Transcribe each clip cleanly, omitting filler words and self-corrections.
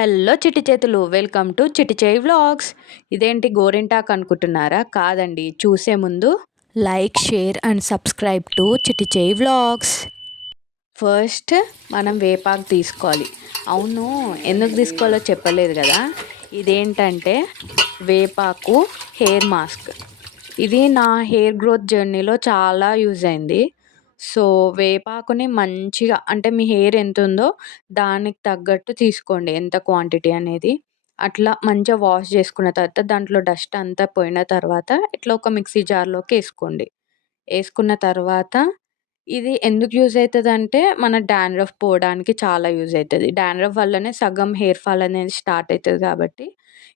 Hello చిట్టి చేతులు welcome to చిట్టి చేయి వ్లాగ్స్. ఇదేంటి గోరింటాకు అనుకుంటున్నారా? కాదండి. చూసే ముందు like, share and subscribe to చిట్టి చేయి వ్లాగ్స్. ఫస్ట్ మనం వేపాకు తీసుకోవాలి. అవును, ఎందుకు తీసుకోవాలో చెప్పలేదు కదా. ఇదేంటంటే వేపాకు హెయిర్ మాస్క్. ఇది నా హెయిర్ గ్రోత్ జర్నీలో చాలా యూజ్ అయింది. సో వేపాకుని మంచిగా అంటే మీ హెయిర్ ఎంత ఉందో దానికి తగ్గట్టు తీసుకోండి, ఎంత క్వాంటిటీ అనేది. అట్లా మంచిగా వాష్ చేసుకున్న తర్వాత దాంట్లో డస్ట్ అంతా పోయిన తర్వాత ఇట్లా ఒక మిక్సీ జార్లోకి వేసుకోండి. వేసుకున్న తర్వాత ఇది ఎందుకు యూజ్ అవుతుందంటే మన డాండ్రఫ్ పోవడానికి చాలా యూజ్ అవుతుంది. డాండ్రఫ్ వల్లనే సగం హెయిర్ ఫాల్ అనేది స్టార్ట్ అవుతుంది కాబట్టి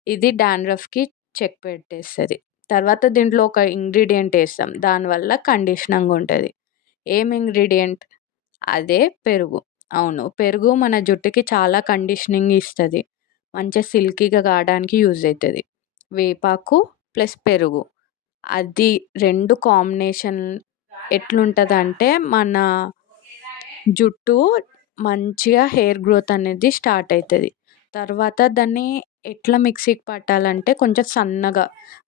ఇది డాండ్రఫ్కి చెక్ పెట్టేస్తుంది. తర్వాత దీంట్లో ఒక ఇంగ్రీడియంట్ వేస్తాం, దానివల్ల కండిషనింగ్ ఉంటుంది. ఏం ఇంగ్రీడియంట్? అదే పెరుగు. అవును, పెరుగు మన జుట్టుకి చాలా కండిషనింగ్ ఇస్తుంది. మంచిగా సిల్కీగా కావడానికి యూజ్ అవుతుంది. వేపాకు ప్లస్ పెరుగు, అది 2 కాంబినేషన్ ఎట్లుంటుందంటే మన జుట్టు మంచిగా హెయిర్ గ్రోత్ అనేది స్టార్ట్ అవుతుంది. తర్వాత దాన్ని ఎట్లా మిక్సీకి పట్టాలంటే కొంచెం సన్నగా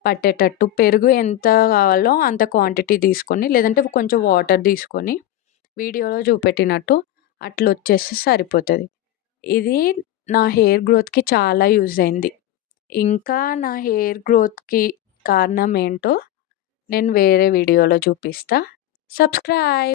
పట్టేటట్టు పెరుగు ఎంత కావాలో అంత క్వాంటిటీ తీసుకొని, లేదంటే కొంచెం వాటర్ తీసుకొని వీడియోలో చూపెట్టినట్టు అట్లా వచ్చేస్తే సరిపోతుంది. ఇది నా హెయిర్ గ్రోత్‌కి చాలా యూజ్ అయింది. ఇంకా నా హెయిర్ గ్రోత్‌కి కారణం ఏంటో నేను వేరే వీడియోలో చూపిస్తా. సబ్స్క్రైబ్.